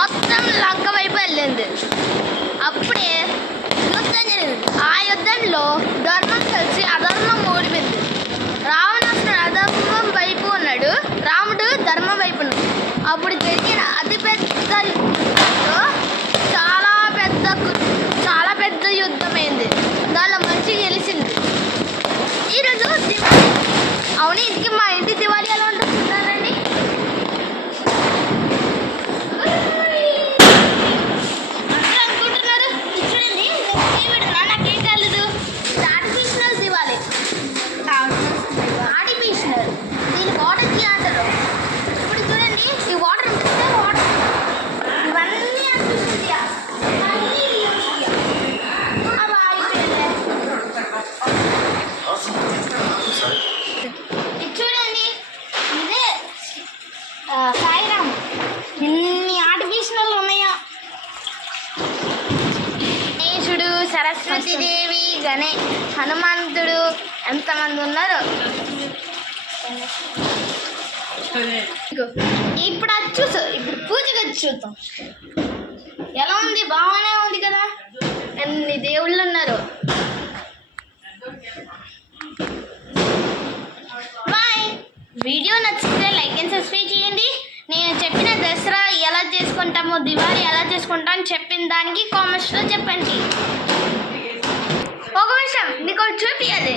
మొత్తం లంక వైపు వెళ్ళింది. అప్పుడే యుద్ధం జరిగింది. ఆ యుద్ధంలో ధర్మం కలిసి అధర్మం ఓడిపోయింది. రావణాసురుడు అధర్మం వైపు ఉన్నాడు, రాముడు ధర్మం వైపు ఉన్నాడు. అప్పుడు జరిగిన అతిపెద్ద యుద్ధంలో చాలా పెద్ద యుద్ధమైంది. దానిలో మంచి గెలిచింది. ఈరోజు దివాళీ. అవును, ఇంటికి మా ఇంటి దివాళీ ఎలా ఉంటుంది చూడాలండి. అందరూ అనుకుంటున్నారు చూడండి నాకేం కాలేదు. Artificial Diwali, artificial. దీని వాటర్కి అంటారు. ఇప్పుడు చూడండి, ఈ వాటర్ ఉంటుంది, వాటర్ ఇవన్నీ ఆర్టిఫిషియల్. చూడండి, ఇదే సాయిరామ్. ఎన్ని ఆర్టిఫిషియల్ ఉన్నాయో. గణేశుడు, సరస్వతీదేవి, హనుమంతుడు, ఎంతమంది ఉన్నారు. ఇప్పుడు అది ఇప్పుడు పూజకి వచ్చి చూద్దాం. ఎలా ఉంది? బాగానే ఉంది కదా. ఎన్ని దేవుళ్ళు ఉన్నారు. బాయ్. వీడియో నచ్చితే లైక్ అండ్ సబ్స్క్రైబ్ చేయండి. నేను చెప్పిన దసరా ఎలా చేసుకుంటామో, దివాళీ ఎలా చేసుకుంటామో చెప్పిన దానికి కామెంట్స్లో చెప్పండి. ఒక విషయం మీకు చూపించాలి.